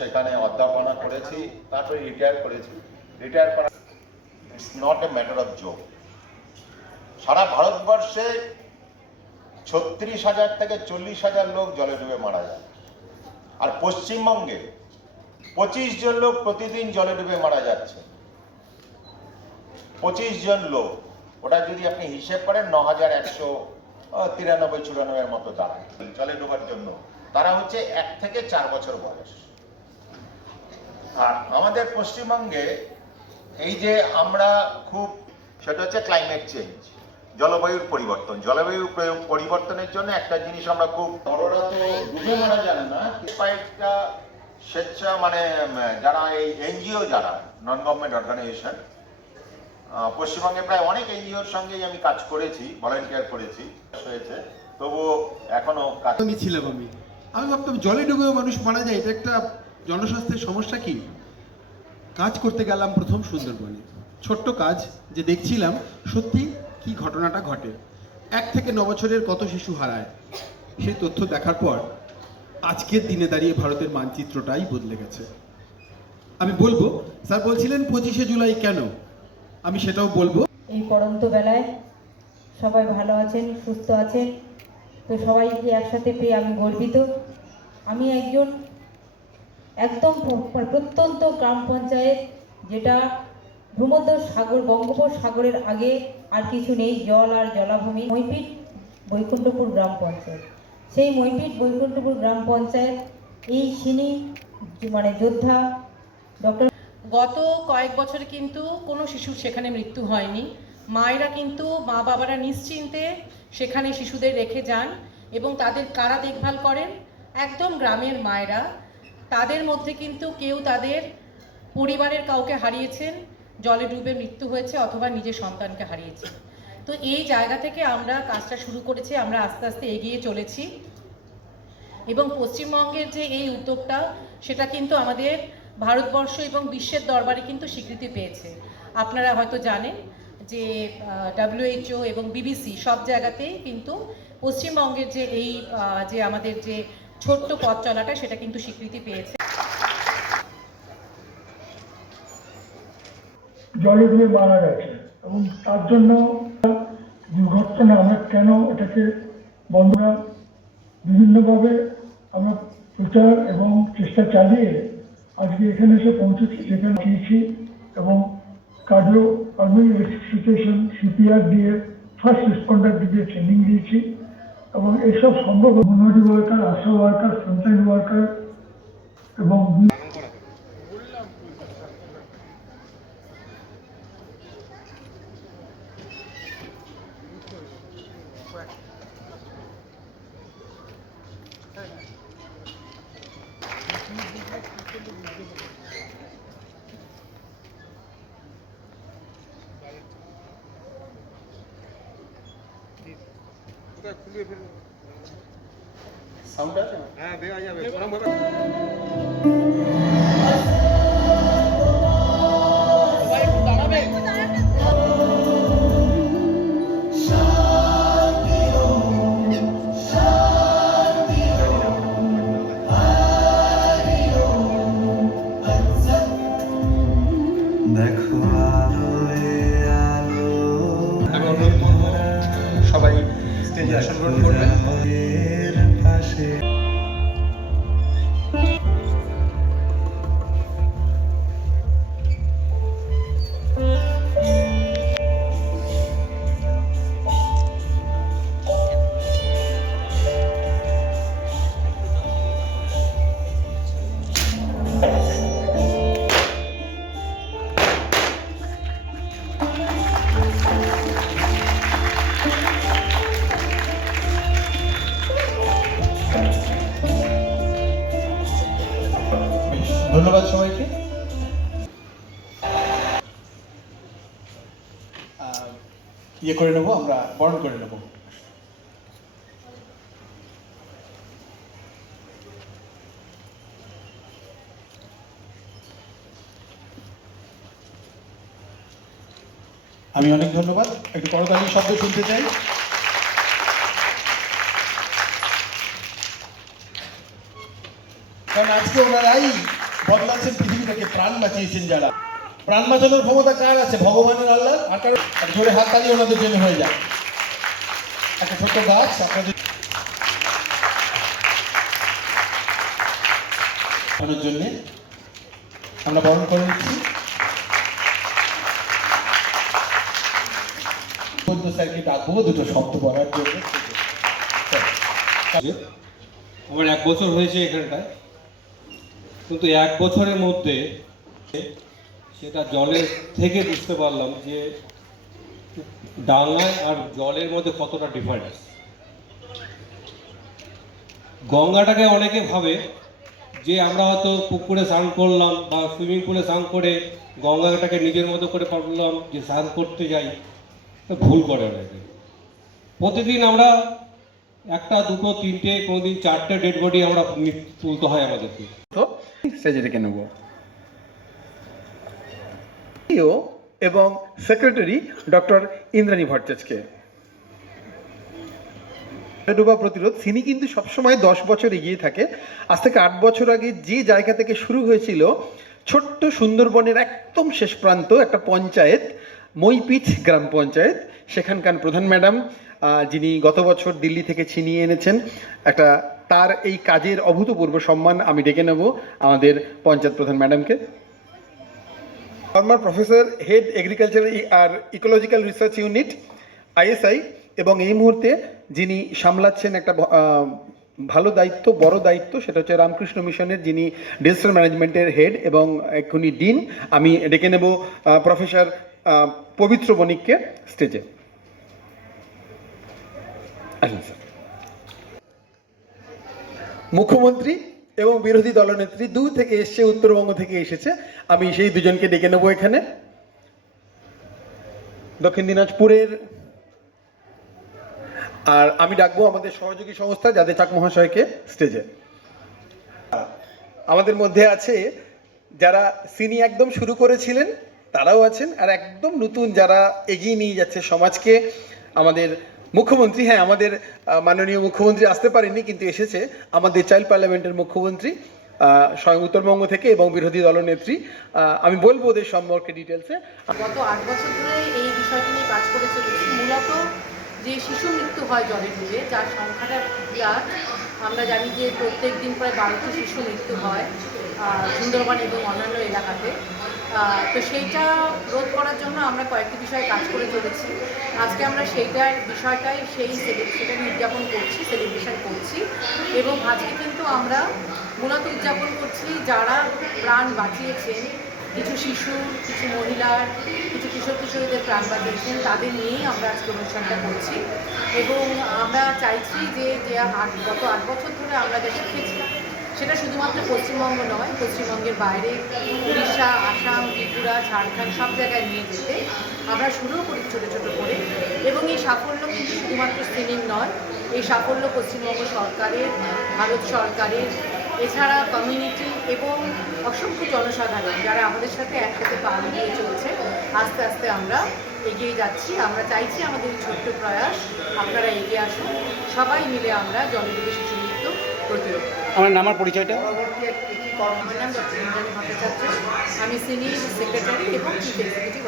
সেখানে অধ্যাপনা করেছি, তারপরে রিটায়ার করেছি। রিটায়ার করা it's not a matter of joke. সারা ভারতবর্ষে 36,000 থেকে 40,000 লোক জলে ডুবে মারা যায়, আর পশ্চিমবঙ্গে 25 জন লোক প্রতিদিন জলে ডুবে মারা যাচ্ছে। 25 জন লোক, ওটা যদি আপনি হিসেব করেন 9,193-94 মতো দাঁড়ায় জলে ডোবার জন্য। তারা হচ্ছে 1 থেকে 4 বছর বয়স। আর আমাদের পশ্চিমবঙ্গে এই যে আমরা খুব, সেটা হচ্ছে ক্লাইমেট চেঞ্জ, জলবায়ুর পরিবর্তন। জলবায়ু পরিবর্তনের জন্য একটা জিনিস আমরা খুব, বড়রা তো ডুবে মারা যান না, কয়েকটা স্বেচ্ছা মানে যারা এই এনজিও, যারা নন গভর্নমেন্ট অর্গানাইজেশন, পশ্চিমবঙ্গে প্রায় অনেক এনজিওর সঙ্গেই আমি কাজ করেছি, ভলান্টিয়ার করেছি, হয়েছে, তবুও এখনো কাজ ছিলাম। আমি ভাবতাম জলে ডুবেও মানুষ মারা যায়, এটা একটা জনস্বাস্থ্যের সমস্যা। কি কাজ করতে গেলাম প্রথম সুন্দরবনে, ছোট্ট কাজ যে দেখছিলাম সত্যি কি ঘটনাটা ঘটে। 1 থেকে 9 বছরের কত শিশু হারায়, সেই তথ্য দেখার পর আজকের দিনে দাঁড়িয়ে ভারতের মানচিত্রটাই বদলে গেছে। আমি বলবো, স্যার বলছিলেন 25শে জুলাই কেন, আমি সেটাও বলবো। এই পড়ন্ত বেলায় সবাই ভালো আছেন, সুস্থ আছেন, তো সবাইকে একসাথে পেয়ে আমি গর্বিত। আমি একদম প্রত্যন্ত গ্রাম পঞ্চায়েত, যেটা ভূমধ্যসাগর বঙ্গোপসাগরের আগে আর কিছু নেই, জল আর জলাভূমি, মইপিট বৈকুণ্ঠপুর গ্রাম পঞ্চায়েত। সেই মইপিট বৈকুণ্ঠপুর গ্রাম পঞ্চায়েত, এই সিনি মানে যোদ্ধা ডক্টর, গত কয়েক বছরে কিন্তু কোনো শিশুর সেখানে মৃত্যু হয়নি। মায়েরা কিন্তু, মা বাবারা নিশ্চিন্তে সেখানে শিশুদের রেখে যান, এবং তাদের কারা দেখভাল করেন? একদম গ্রামের মায়েরা। তাদের মধ্যে কিন্তু কেউ তাদের পরিবারের কাউকে হারিয়েছেন, জলে ডুবে মৃত্যু হয়েছে, অথবা নিজের সন্তানকে হারিয়েছেন। তো এই জায়গা থেকে আমরা কাজটা শুরু করেছি, আমরা আস্তে আস্তে এগিয়ে চলেছি, এবং পশ্চিমবঙ্গের যে এই উদ্যোগটা, সেটা কিন্তু আমাদের ভারতবর্ষ এবং বিশ্বের দরবারে কিন্তু স্বীকৃতি পেয়েছে। আপনারা হয়তো জানেন যে WHO এবং BBC সব জায়গাতেই কিন্তু পশ্চিমবঙ্গের যে এই যে আমাদের যে ছোট্ট পথ চলাটা, সেটা কিন্তু স্বীকৃতি পেয়েছে। জলে ডুবে মারা গেছে, এবং তার জন্য দুর্ঘটনা আমরা কেন এটাকে বন্ধ, বিভিন্নভাবে আমরা প্রচার এবং চেষ্টা চালিয়ে আজকে এখানে এসে পৌঁছেছি, যেখানে দিয়েছি, এবং কার্ডিওপালমোনারি রেসিসিটেশন, CPR দিয়ে ফার্স্ট রেসপন্ডার দিয়ে ট্রেনিং দিয়েছি, এবং এসব সম্ভব অঙ্গনওয়াড়ি ওয়ার্কার, আশা ওয়ার্কার, ফ্রন্টলাইন ওয়ার্কার এবং সাউন্ড আছে না? হ্যাঁ, দেওয়া যাবে। আমি অনুরোধ করবো সবাই স্টেজে আসন গ্রহণ করবেন। ধন্যবাদ সবাইকে। ইয়ে করে নেবো, আমরা বরণ করে নেবো। আমি অনেক ধন্যবাদ। একটু করতালির শব্দ শুনতে চাই। কারণ আজকে ওনারাই বদলাচ্ছেন পৃথিবীটাকে, প্রাণ বাঁচিয়েছেন যারা। প্রাণ বাঁচানোর ক্ষমতা কার আছে? ভগবানের, আল্লাহ। আর কার? জোরে হাত তালি ওনাদের জন্য হয়ে যায়। একটা ছোট্ট গাছ আপনাদের জন্য আমরা বরণ করে নিচ্ছি। স্যারকে ডাকবো দুটো শব্দ বলার জন্য। আমার 1 বছর হয়েছে এখানটায়, কিন্তু 1 বছরের মধ্যে সেটা জলের থেকে বুঝতে পারলাম যে ডাঙায় আর জলের মধ্যে কতটা ডিফারেন্স। গঙ্গাটাকে অনেকে ভাবে যে আমরা হয়তো পুকুরে স্নান করলাম বা সুইমিং পুলে স্নান করে গঙ্গাটাকে নিজের মতো করে ভাবলাম যে স্নান করতে যাই, ভুল করে অনেকে। প্রতিদিন আমরা 1টা 2টো 3টে কোনোদিন 4টে ডেড বডি আমরা তুলতে হয় আমাদেরকে। তো স্টেজে ডেকে নেব এবং সেক্রেটারি ডক্টর ইন্দ্রাণী ভট্টাচার্যকে। ডুবা প্রতিরোধ সিনি কিন্তু সবসময় 10 বছর এগিয়ে থাকে। আজ থেকে 8 বছর আগে যে জায়গা থেকে শুরু হয়েছিল, ছোট্ট সুন্দরবনের একদম শেষ প্রান্ত একটা পঞ্চায়েত, মইপিঠ গ্রাম পঞ্চায়েত, সেখানকার প্রধান ম্যাডাম যিনি গত বছর দিল্লি থেকে ছিনিয়ে এনেছেন একটা, তার এই কাজের অভূতপূর্ব সম্মান আমি ডেকে নেব আমাদের পঞ্চায়েত প্রধান ম্যাডামকে। ফর্মার প্রফেসর, হেড এগ্রিকালচার আর ইকোলজিক্যাল রিসার্চ ইউনিট ISI, এবং এই মুহূর্তে যিনি সামলাচ্ছেন একটা ভালো দায়িত্ব, বড় দায়িত্ব, সেটা হচ্ছে রামকৃষ্ণ মিশনের যিনি ডিজাস্টার ম্যানেজমেন্টের হেড এবং এক্ষুনি ডিন, আমি ডেকে নেব প্রফেসর পবিত্র বণিককে স্টেজে। আসুন স্যার। মুখ্যমন্ত্রী এবং বিরোধী দলনেত্রী দূর থেকে এসছে, উত্তরবঙ্গ থেকে এসেছে, আমি সেই দুজনকে ডেকে নেব এখানে। দক্ষিণ দিনাজপুরের, আর আমি ডাকবো আমাদের সহযোগী সংস্থা যাদের চাক মহাশয়কে স্টেজে। আমাদের মধ্যে আছে যারা সিনি একদম শুরু করেছিলেন, তারাও আছেন, আর একদম নতুন যারা এগিয়ে নিয়ে যাচ্ছে সমাজকে। আমাদের মুখ্যমন্ত্রী, হ্যাঁ আমাদের মাননীয় মুখ্যমন্ত্রী আসতে পারেননি, কিন্তু এসেছে আমাদের চাইল্ড পার্লামেন্টের মুখ্যমন্ত্রী স্বয়ং উত্তরবঙ্গ থেকে এবং বিরোধী দলনেত্রী। আমি বলবো ওদের সম্পর্কে ডিটেলসে। গত 8 বছর ধরে এই বিষয়টি নিয়ে কাজ করে চলেছি। মূলত যে শিশু মৃত্যু হয় জলে ডুবে, যার সংখ্যাটা বিরাট। আমরা জানি যে প্রত্যেক দিন প্রায় 12টি শিশু মৃত্যু হয় সুন্দরবন এবং অন্যান্য এলাকাতে। তো সেইটা রোধ করার জন্য আমরা কয়েকটি বিষয়ে কাজ করে চলেছি। আজকে আমরা বিষয়টাই সেটা উদযাপন করছি, সেলিব্রেশন করছি, এবং আজকে কিন্তু আমরা মূলত উদযাপন করছি যারা প্রাণ বাঁচিয়েছেন, কিছু শিশু, কিছু মহিলার, কিছু কিশোরীদের প্রাণ বাঁচিয়েছেন, তাদের নিয়েই আমরা আজকে অনুষ্ঠানটা করছি। এবং আমরা চাইছি যে গত 8 বছর ধরে আমরা যা শিখেছি সেটা শুধুমাত্র পশ্চিমবঙ্গ নয়, পশ্চিমবঙ্গের বাইরে উড়িষ্যা, আসাম, ত্রিপুরা, ঝাড়খণ্ড সব জায়গায় নিয়ে যেতে আমরা শুরুও করি ছোটো ছোটো করে। এবং এই সাফল্য কিন্তু শুধুমাত্র সিনির নয়, এই সাফল্য পশ্চিমবঙ্গ সরকারের, ভারত সরকারের, এছাড়া কমিউনিটি এবং অসংখ্য জনসাধারণ যারা আমাদের সাথে একসাথে পা মিলিয়ে চলছে। আস্তে আস্তে আমরা এগিয়ে যাচ্ছি। আমরা চাইছি আমাদের ছোট্ট প্রয়াস আপনারা এগিয়ে আসুন, সবাই মিলে আমরা জলে ডুবে শিশু মৃত্যু প্রতিরোধ করি। আমার নাম আর পরিচয়টা? আমার নাম ডক্টর ইন্দ্রাণী ভট্টাচার্য, আমি সিনিয়র সেক্রেটারি এবং চিফ এক্সিকিউটিভ